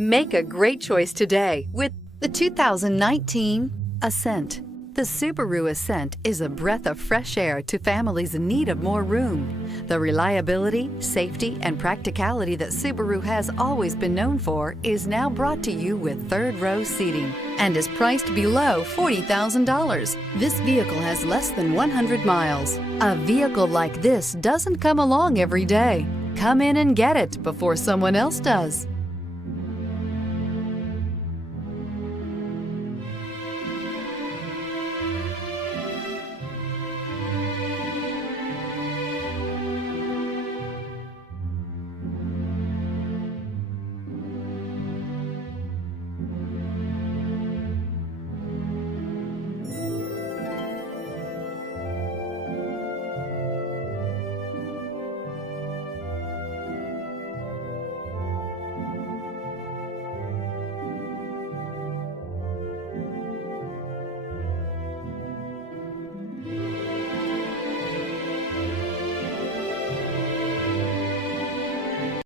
Make a great choice today with the 2019 Ascent. The Subaru Ascent is a breath of fresh air to families in need of more room. The reliability, safety, and practicality that Subaru has always been known for is now brought to you with third-row seating and is priced below $40,000. This vehicle has less than 100 miles. A vehicle like this doesn't come along every day. Come in and get it before someone else does.